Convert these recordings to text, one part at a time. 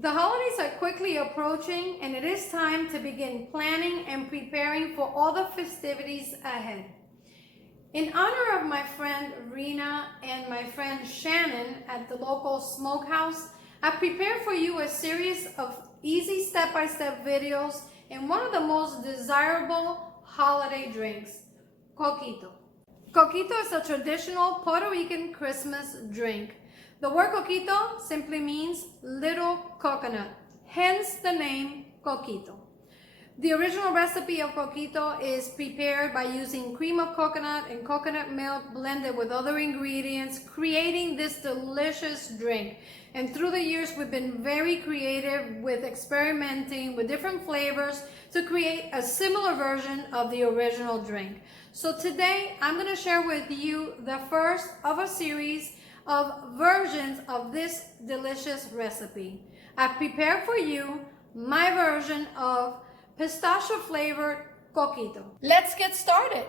The holidays are quickly approaching, and it is time to begin planning and preparing for all the festivities ahead. In honor of my friend Rena and my friend Shannon at the local smokehouse, I prepared for you a series of easy step-by-step videos in one of the most desirable holiday drinks, Coquito. Coquito is a traditional Puerto Rican Christmas drink. The word coquito simply means little coconut, hence the name Coquito. The original recipe of coquito is prepared by using cream of coconut and coconut milk blended with other ingredients, creating this delicious drink. And through the years, we've been very creative with experimenting with different flavors to create a similar version of the original drink. So today, I'm going to share with you the first of a series of versions of this delicious recipe. I've prepared for you my version of pistachio flavored coquito. Let's get started.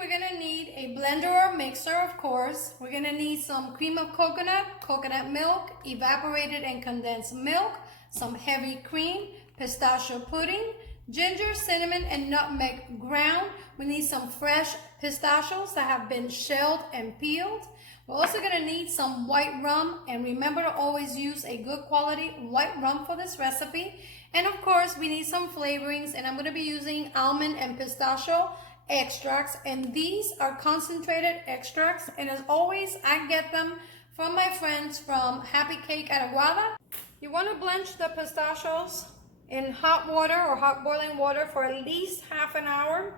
We're going to need a blender or mixer, of course. We're going to need some cream of coconut, coconut milk, evaporated and condensed milk, some heavy cream, pistachio pudding, ginger, cinnamon, and nutmeg ground. We need some fresh pistachios that have been shelled and peeled. We're also going to need some white rum, and remember to always use a good quality white rum for this recipe. And of course, we need some flavorings, and I'm going to be using almond and pistachio extracts, and these are concentrated extracts, and as always I get them from my friends from Happy Cake at Aguada. You want to blanch the pistachios in hot water or hot boiling water for at least half an hour,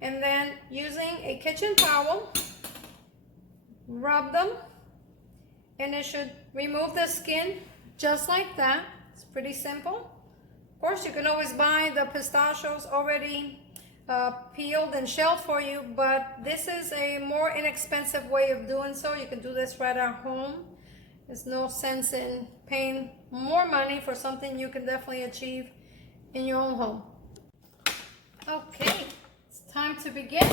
and then using a kitchen towel rub them, and it should remove the skin just like that. It's pretty simple. Of course, you can always buy the pistachios already peeled and shelled for you, but this is a more inexpensive way of doing so. You can do this right at home. There's no sense in paying more money for something you can definitely achieve in your own home. Okay, it's time to begin.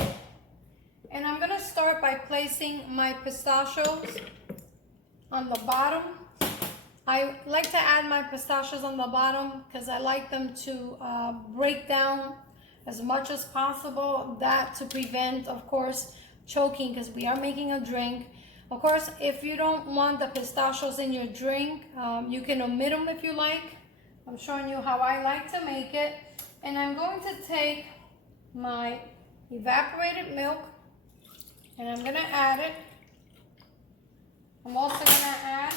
And I'm going to start by placing my pistachios on the bottom. I like to add my pistachios on the bottom because I like them to break down as much as possible, that to prevent, of course, choking, because we are making a drink. Of course, if you don't want the pistachios in your drink, you can omit them if you like. I'm showing you how I like to make it. And I'm going to take my evaporated milk and I'm going to add it. I'm also going to add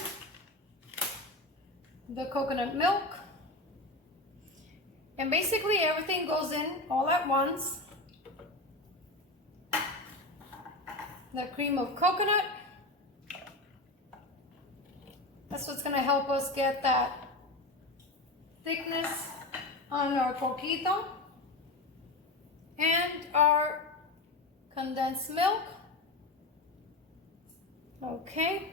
the coconut milk. And basically everything goes in all at once. The cream of coconut. That's what's going to help us get that thickness on our coquito. And our condensed milk. Okay.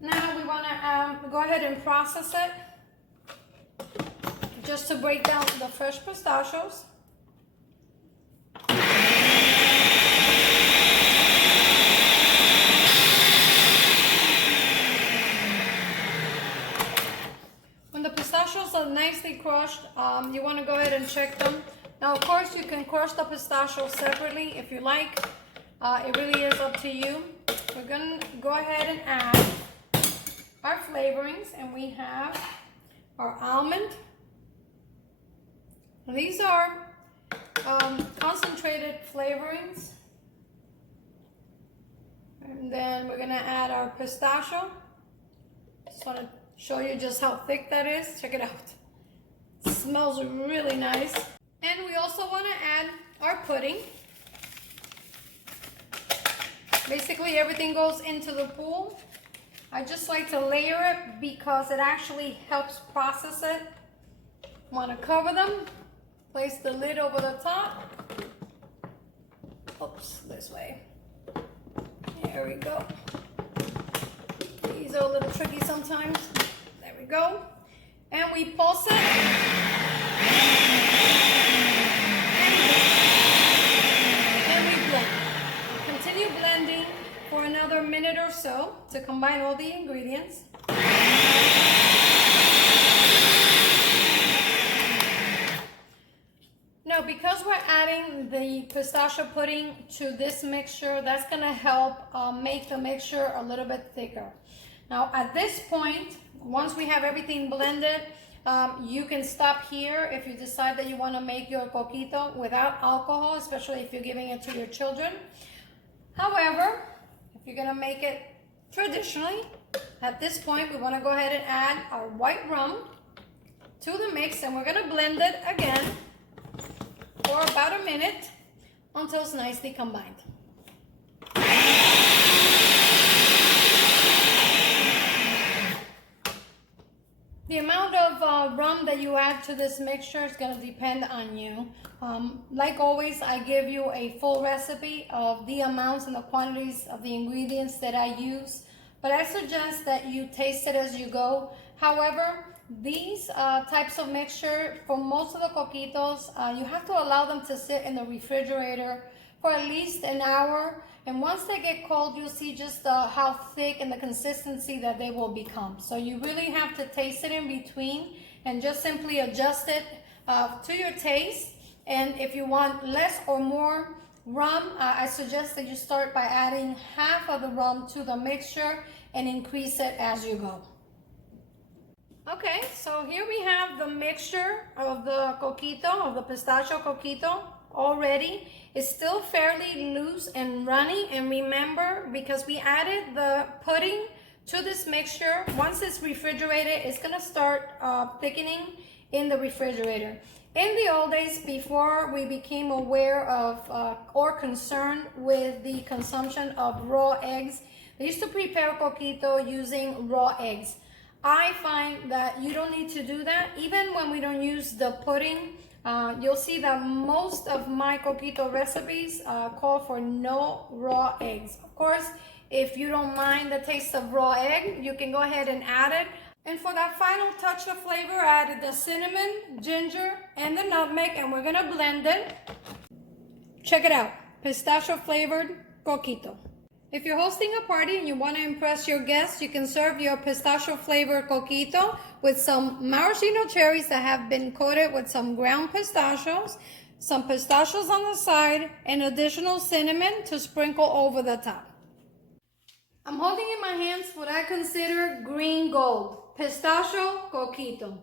Now we want to go ahead and process it, just to break down the fresh pistachios. When the pistachios are nicely crushed, you want to go ahead and check them. Now, of course, you can crush the pistachios separately if you like. It really is up to you. We're going to go ahead and add our flavorings, and we have our almond. These are concentrated flavorings. And then we're going to add our pistachio. Just want to show you just how thick that is. Check it out. It smells really nice. And we also want to add our pudding. Basically, everything goes into the pool. I just like to layer it because it actually helps process it. Want to cover them. Place the lid over the top. Oops, this way. There we go. These are a little tricky sometimes. There we go. And we pulse it. And we blend. Continue blending for another minute or so to combine all the ingredients. Now, because we're adding the pistachio pudding to this mixture, that's going to help make the mixture a little bit thicker. Now, at this point, once we have everything blended, you can stop here if you decide that you want to make your coquito without alcohol, especially if you're giving it to your children. However, if you're going to make it traditionally, at this point, we want to go ahead and add our white rum to the mix, and we're going to blend it again for about a minute until it's nicely combined. The amount of rum that you add to this mixture is going to depend on you. Like always, I give you a full recipe of the amounts and the quantities of the ingredients that I use, but I suggest that you taste it as you go. However, these types of mixture, for most of the coquitos, you have to allow them to sit in the refrigerator for at least an hour. And once they get cold, you'll see just how thick and the consistency that they will become. So you really have to taste it in between and just simply adjust it to your taste. And if you want less or more rum, I suggest that you start by adding half of the rum to the mixture and increase it as you go. Okay, so here we have the mixture of the coquito, of the pistachio coquito already. It's still fairly loose and runny, and remember, because we added the pudding to this mixture, once it's refrigerated, it's gonna start thickening in the refrigerator. In the old days, before we became aware of or concerned with the consumption of raw eggs, they used to prepare coquito using raw eggs. I find that you don't need to do that. Even when we don't use the pudding, you'll see that most of my coquito recipes call for no raw eggs. Of course, if you don't mind the taste of raw egg, you can go ahead and add it. And for that final touch of flavor, I added the cinnamon, ginger, and the nutmeg, and we're gonna blend it. Check it out, pistachio flavored coquito. If you're hosting a party and you want to impress your guests, you can serve your pistachio flavored coquito with some maraschino cherries that have been coated with some ground pistachios, some pistachios on the side, and additional cinnamon to sprinkle over the top. I'm holding in my hands what I consider green gold, pistachio coquito.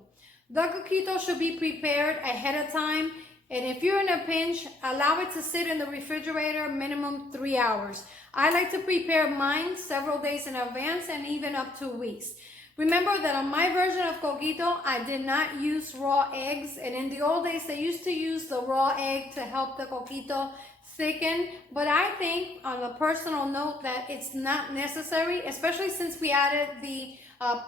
The coquito should be prepared ahead of time, and if you're in a pinch, allow it to sit in the refrigerator minimum 3 hours. I like to prepare mine several days in advance and even up to weeks. Remember that on my version of coquito, I did not use raw eggs, and in the old days they used to use the raw egg to help the coquito thicken, but I think on a personal note that it's not necessary, especially since we added the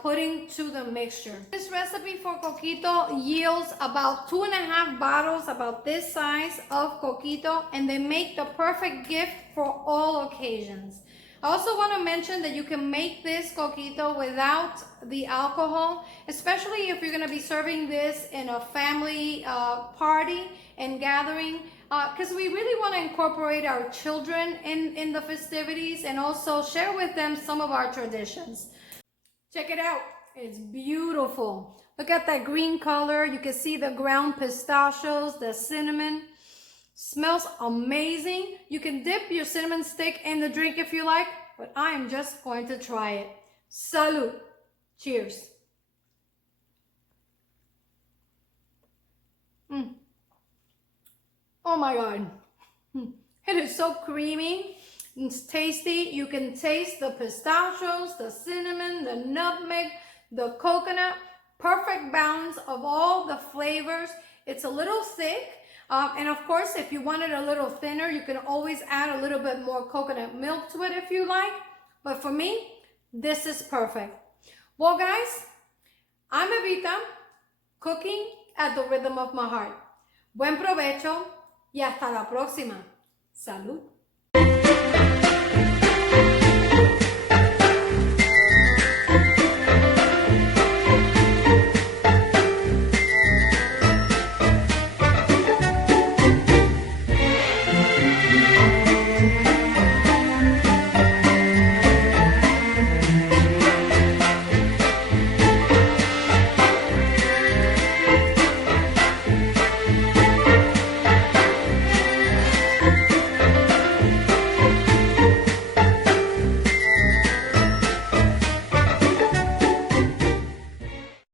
pudding to the mixture. This recipe for coquito yields about 2.5 bottles about this size of coquito, and they make the perfect gift for all occasions. I also want to mention that you can make this coquito without the alcohol, especially if you're going to be serving this in a family party and gathering, because we really want to incorporate our children in the festivities and also share with them some of our traditions. Check it out. It's beautiful. Look at that green color. You can see the ground pistachios, the cinnamon. Smells amazing. You can dip your cinnamon stick in the drink if you like, but I am just going to try it. Salud. Cheers. Oh my God. It is so creamy. It's tasty. You can taste the pistachios, the cinnamon, the nutmeg, the coconut. Perfect balance of all the flavors. It's a little thick. And of course, if you want it a little thinner, you can always add a little bit more coconut milk to it if you like. But for me, this is perfect. Well, guys, I'm Evita, cooking at the rhythm of my heart. Buen provecho y hasta la próxima. Salud.